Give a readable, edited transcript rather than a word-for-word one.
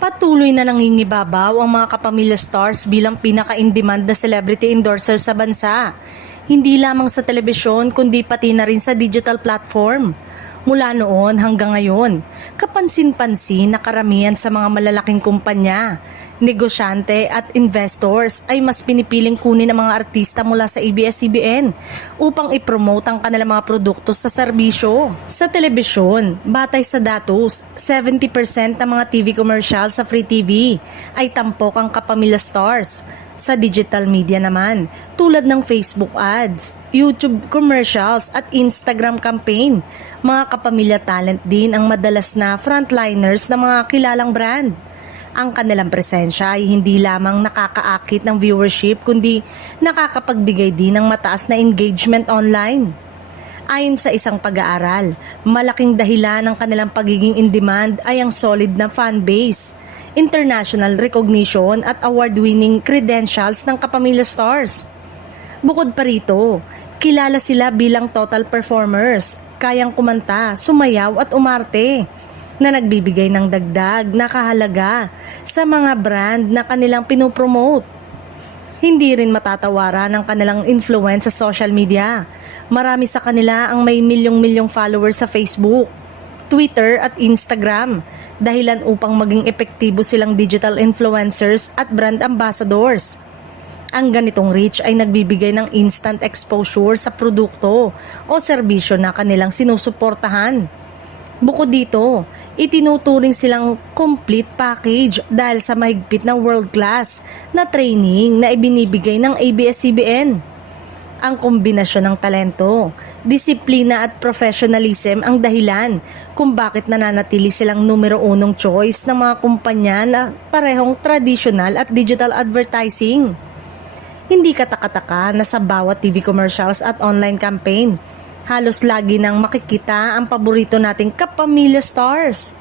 Patuloy na nangingibabaw ang mga kapamilya stars bilang pinaka-in-demand na celebrity endorser sa bansa. Hindi lamang sa telebisyon kundi pati na rin sa digital platform. Mula noon hanggang ngayon, kapansin-pansin na karamihan sa mga malalaking kumpanya, negosyante at investors ay mas pinipiling kunin ang mga artista mula sa ABS-CBN upang ipromote ang kanilang mga produkto sa serbisyo. Sa telebisyon, batay sa datos, 70% ng mga TV commercials sa Free TV ay tampok ang kapamilya stars. Sa digital media naman, tulad ng Facebook ads, YouTube commercials at Instagram campaign, mga kapamilya talent din ang madalas na frontliners ng mga kilalang brand. Ang kanilang presensya ay hindi lamang nakakaakit ng viewership kundi nakakapagbigay din ng mataas na engagement online. Ayon sa isang pag-aaral, malaking dahilan ng kanilang pagiging in-demand ay ang solid na fanbase, international recognition at award-winning credentials ng kapamilya stars. Bukod pa rito, kilala sila bilang total performers, kayang kumanta, sumayaw at umarte, na nagbibigay ng dagdag na kahalaga sa mga brand na kanilang pinopromote. Hindi rin matatawaran ang kanilang influence sa social media. Marami sa kanila ang may milyong-milyong followers sa Facebook, Twitter at Instagram, dahilan upang maging epektibo silang digital influencers at brand ambassadors. Ang ganitong reach ay nagbibigay ng instant exposure sa produkto o serbisyo na kanilang sinusuportahan. Bukod dito, itinuturing silang complete package dahil sa mahigpit na world-class na training na ibinibigay ng ABS-CBN. Ang kombinasyon ng talento, disiplina at professionalism ang dahilan kung bakit nananatili silang numero unong choice ng mga kumpanya na parehong traditional at digital advertising. Hindi katakataka na sa bawat TV commercials at online campaign, halos lagi nang makikita ang paborito nating kapamilya stars.